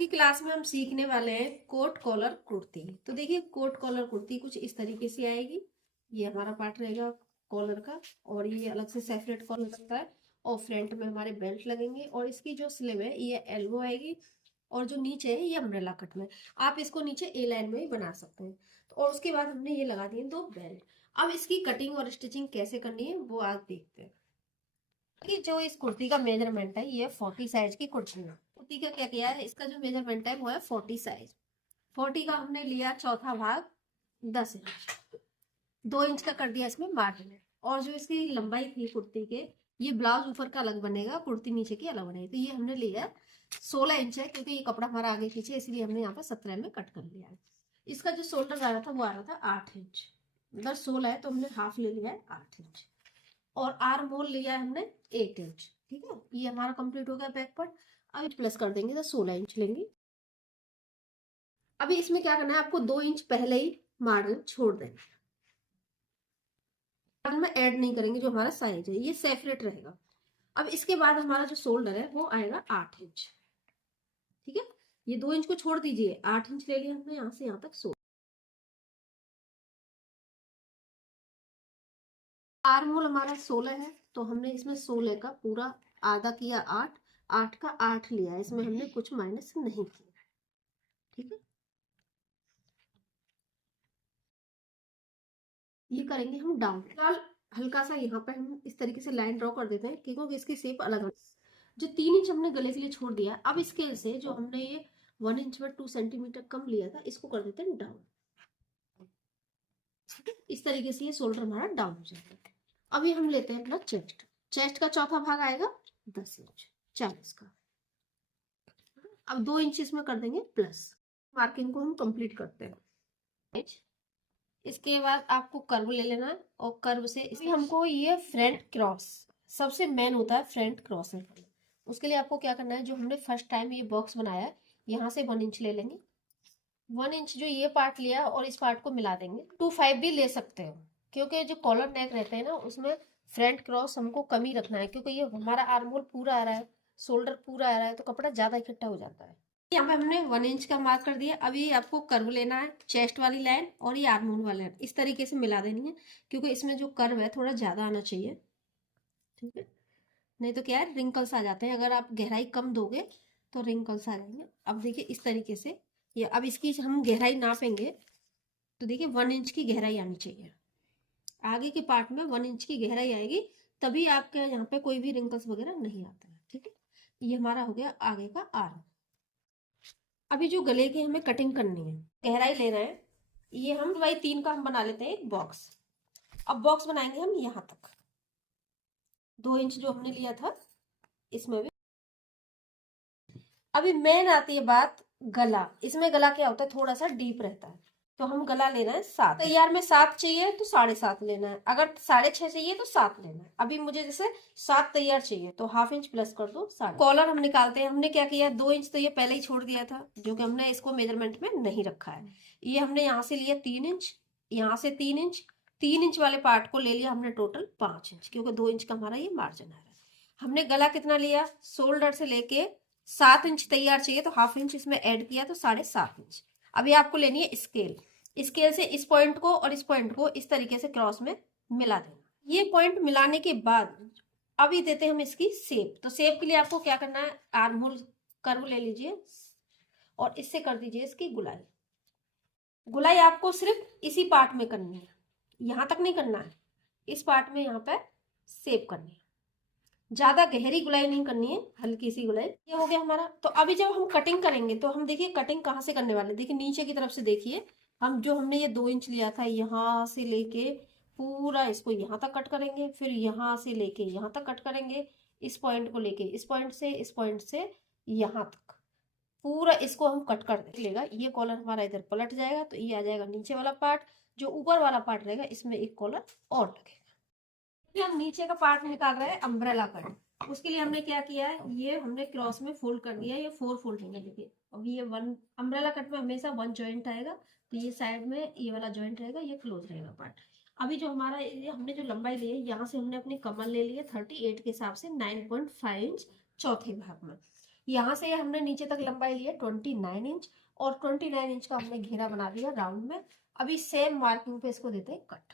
की क्लास में हम सीखने वाले हैं कोट कॉलर कुर्ती। तो देखिए कोट कॉलर कुर्ती कुछ इस तरीके से आएगी। ये हमारा पार्ट रहेगा कॉलर का, और ये अलग से सेपरेट कॉलर लगता है, और फ्रंट में हमारे बेल्ट लगेंगे, और इसकी जो स्लीव है ये एल्बो आएगी, और जो नीचे है ये अम्ब्रेला कट में। आप इसको नीचे ए लाइन में ही बना सकते हैं। तो और उसके बाद हमने ये लगा दिए 2 बेल्ट। अब इसकी कटिंग और स्टिचिंग कैसे करनी है वो आज देखते हैं। कि जो इस कुर्ती का मेजरमेंट है ये 40 साइज की कुर्ती है। कुर्ती का क्या किया है, इसका जो मेजरमेंट है वो है 40 साइज। 40 का हमने लिया चौथा भाग 10 इंच, 2 इंच का कर दिया इसमें मार्जिन। और जो इसकी लंबाई थी कुर्ती के, ये ब्लाउज ऊपर का अलग बनेगा, कुर्ती नीचे की अलग बनेगी। तो ये हमने लिया 16 इंच है, क्योंकि ये कपड़ा हमारा आगे पीछे, इसलिए हमने यहाँ पर 17 में कट कर लिया है। इसका जो शोल्डर आ रहा था वो आ रहा था 8 इंच, मतलब 16 है तो हमने हाफ ले लिया है 8 इंच। और आर्म होल लिया है हमने 8 इंच। ठीक है, ये हमारा कंप्लीट हो गया बैक पार्ट। अब प्लस कर देंगे तो 16 इंच लेंगे। अभी इसमें क्या करना है, आपको 2 इंच पहले ही मार्जिन छोड़ देंगे, में ऐड नहीं करेंगे। जो हमारा साइज है ये सेपरेट रहेगा। अब इसके बाद हमारा जो शोल्डर है वो आएगा 8 इंच। ठीक है, ये 2 इंच को छोड़ दीजिए, 8 इंच ले लिया हमने यहाँ से यहाँ तक। आर्म होल हमारा 16 है, तो हमने इसमें 16 का पूरा आधा किया 8, 8 का 8 लिया है, इसमें हमने कुछ माइनस नहीं किया। ठीक है, ये करेंगे हम डाउन। हल्का सा यहाँ पे हम इस तरीके से लाइन ड्रॉ कर देते हैं, क्योंकि इसकी शेप अलग है। जो 3 इंच हमने गले के लिए छोड़ दिया, अब स्केल से जो हमने ये 1 इंच में 2 सेंटीमीटर कम लिया था, इसको कर देते हैं डाउन। इस तरीके से ये शोल्डर हमारा डाउन हो जाएगा। अभी हम लेते हैं अपना चेस्ट। चेस्ट का चौथा भाग आएगा 10 इंच 40 का। अब 2 इंच इसमें कर देंगे प्लस। मार्किंग को हम कंप्लीट करते हैं। इसके बाद आपको कर्व ले लेना है, और कर्व से इसमें हमको ये फ्रंट क्रॉस सबसे मेन होता है, फ्रंट क्रॉस है। उसके लिए आपको क्या करना है, जो हमने फर्स्ट टाइम ये बॉक्स बनाया है यहाँ से 1 इंच ले लेंगे। 1 इंच जो ये पार्ट लिया और इस पार्ट को मिला देंगे। 2.5 भी ले सकते हो, क्योंकि जो कॉलर नेक रहते हैं ना उसमें फ्रंट क्रॉस हमको कम ही रखना है, क्योंकि ये हमारा आर्म होल पूरा आ रहा है, शोल्डर पूरा आ रहा है, तो कपड़ा ज्यादा इकट्ठा हो जाता है। यहाँ पे हमने 1 इंच का मार्क कर दिया। अभी आपको कर्व लेना है, चेस्ट वाली लाइन और ये आर्म होल वाली लाइन इस तरीके से मिला देनी है, क्योंकि इसमें जो कर्व है थोड़ा ज्यादा आना चाहिए। ठीक है, नहीं तो क्या है, रिंकल्स आ जाते हैं। अगर आप गहराई कम दोगे तो रिंकल्स आ जाएंगे। अब देखिए इस तरीके से ये, अब इसकी हम गहराई नापेंगे तो देखिए 1 इंच की गहराई आनी चाहिए। आगे के पार्ट में 1 इंच की गहराई आएगी, तभी आपके यहाँ पे कोई भी रिंकल्स वगैरह नहीं आता है। ठीक है, ये हमारा हो गया आगे का आर्म। अभी जो गले की हमें कटिंग करनी है, गहराई लेना है, ये हम 2x3 का हम बना लेते हैं एक बॉक्स। अब बॉक्स बनाएंगे हम यहाँ तक, 2 इंच जो हमने लिया था इसमें भी। अभी मेन आती है बात गला। इसमें गला क्या होता है, थोड़ा सा डीप रहता है, तो हम गला लेना है 7। तैयार में 7 चाहिए तो 7.5 लेना है, अगर 6.5 चाहिए तो 7 लेना है। अभी मुझे जैसे 7 तैयार चाहिए तो ½ इंच प्लस कर दो 7। कॉलर हम निकालते हैं। हमने क्या किया, 2 इंच तो ये पहले ही छोड़ दिया था, जो कि हमने इसको मेजरमेंट में नहीं रखा है। ये हमने यहाँ से लिया 3 इंच, यहाँ से 3 इंच, 3 इंच वाले पार्ट को ले लिया हमने टोटल 5 इंच, क्योंकि 2 इंच का हमारा ये मार्जिन आ रहा है। हमने गला कितना लिया, शोल्डर से लेके 7 इंच तैयार चाहिए, तो ½ इंच इसमें ऐड किया तो 7.5 इंच। अभी आपको लेनी है स्केल। स्केल से इस पॉइंट को और इस पॉइंट को इस तरीके से क्रॉस में मिला देना। ये पॉइंट मिलाने के बाद अभी देते हैं हम इसकी शेप। तो शेप के लिए आपको क्या करना है, आर्म होल कर्व ले लीजिए और इससे कर दीजिए इसकी गुलाई। गुलाई आपको सिर्फ इसी पार्ट में करनी है, यहां तक नहीं करना है, इस पार्ट में यहाँ पे शेप करनी है। ज्यादा गहरी गुलाई नहीं करनी है, हल्की सी गुलाई। ये हो गया हमारा। तो अभी जब हम कटिंग करेंगे तो हम देखिए कटिंग कहाँ से करने वाले, देखिए नीचे की तरफ से। देखिए हम जो हमने ये 2 इंच लिया था, यहाँ से लेके पूरा इसको यहाँ तक कट करेंगे, फिर यहाँ से लेके यहाँ तक कट करेंगे, इस पॉइंट को लेके इस पॉइंट से इस पॉइंट से यहाँ तक पूरा इसको हम कट कर देगा। ये कॉलर हमारा इधर पलट जाएगा, तो ये आ जाएगा नीचे वाला पार्ट। जो ऊपर वाला पार्ट रहेगा इसमें एक कॉलर और लगेगा। हम नीचे का पार्ट निकाल रहे हैं अम्ब्रेला कट। उसके लिए हमने क्या किया है, ये हमने क्रॉस में फोल्ड कर दिया। ये 4 फोल्डिंग है। देखिए अभी ये 1 अम्ब्रेला कट में हमेशा 1 जॉइंट आएगा, तो ये साइड में ये वाला जॉइंट रहेगा, ये क्लोज रहेगा पार्ट। अभी जो हमारा ये हमने जो लंबाई ली है, यहाँ से हमने अपनी कमर ले ली है 38 के हिसाब से 9.5 इंच चौथे भाग में। यहाँ से हमने नीचे तक लंबाई ली है 29 इंच, और 29 इंच का हमने घेरा बना दिया राउंड में। अभी सेम मार्किंग पे इसको देते हैं कट।